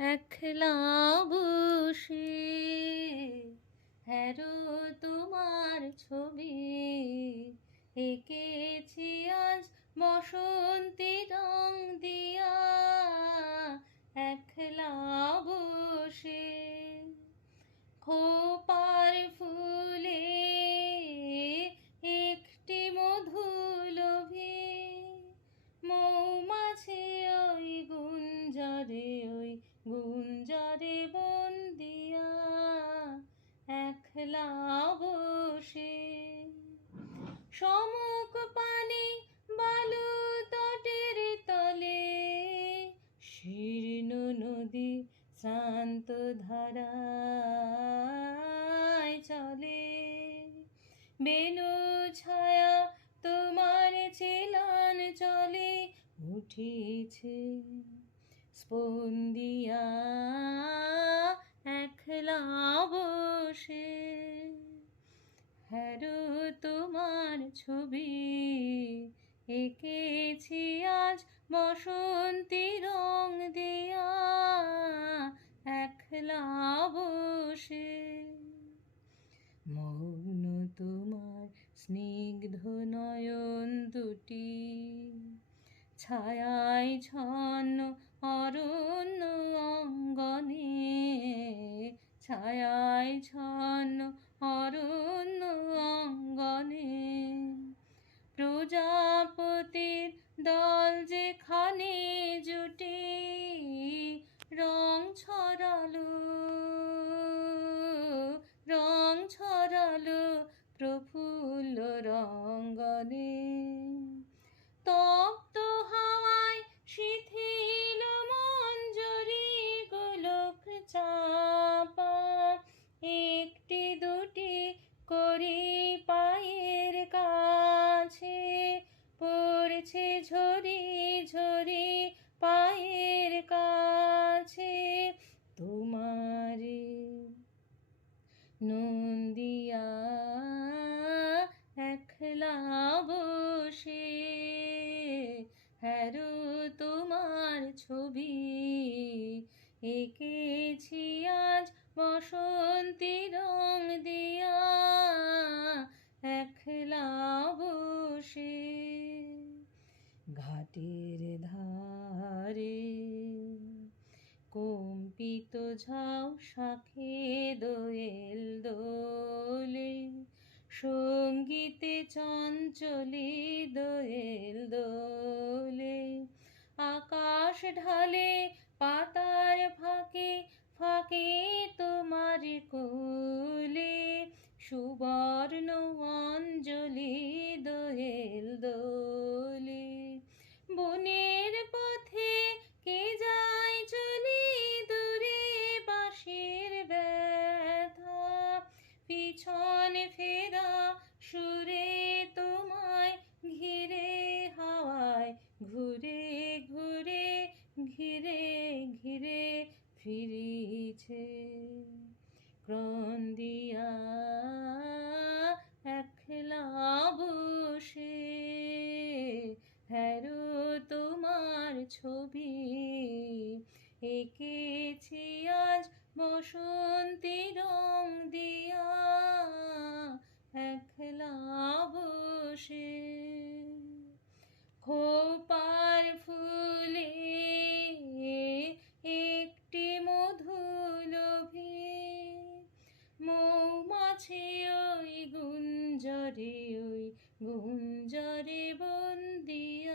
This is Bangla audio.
একলা বসে হ্যারো তোমার ছবি এঁকেছি আজ বসন্তি রং দিয়া একলা বসে খোপার ফুলে একটি মধুলোভী মৌমাছি ওই গুঞ্জরে বন্দিয়া একলা বসে সমুখ পানি বালু তটের তলে শীর্ণ নদী শ্রান্ত ধারায় চলে বেনু ছায়া তোমার চিলান চলে উঠিছে স্পন্দিয়া একলা বসে হ্যারো তোমার ছবি এঁকেছি আজ বসন্তি রং দিয়া একলা বসে মৌন তোমার স্নিগ্ধ নয়ন দুটি ছায়ায় ছন্ন অরণ্য অঙ্গনে ছায়ায় ছন্ন অরণ্য অঙ্গনে প্রজাপতির দল যেখানে জুটি রং ছড়ালো প্রফুল্ল রঙ্গনে তপ্ত হাওয়ায় শিথিল মঞ্জরি গোলক চাপা একটি দুটি করি পায়ের কাছে পড়ছে ঝরি ঝরি পায়ের কাছে তোমারে নন্দিয়া একলা বসে হ্যারো তোমার ছবি এঁকেছি আজ বসন্তি রং দিয়া একলা বসে ঘাটের ধারে কম্পিত ঝাউ শাখে দোয়েল দোলে সঙ্গীতে চঞ্চলি দোয়েল দোলে আকাশ ঢালে পাতার ফাঁকে ফাঁকে তোমার কোলে সুবর্ণ অঞ্জলি দোয়েল দোলে বনের পথে কে যায় চলি দূরে বাঁশির ব্যথা পিছন ফেরা সুরে তোমায় ঘিরে হাওয়ায় ঘুরে ঘুরে ঘিরে ঘিরে ফিরিছে ক্রন্দিয়া একলা বসে হ্যারো তোমার ছবি এঁকেছি আজ বসন্তি রং দিয়া একলা বসে খোপার ফুলে একটি মধুলোভী মৌমাছি ওই গুঞ্জরে বন্দিয়া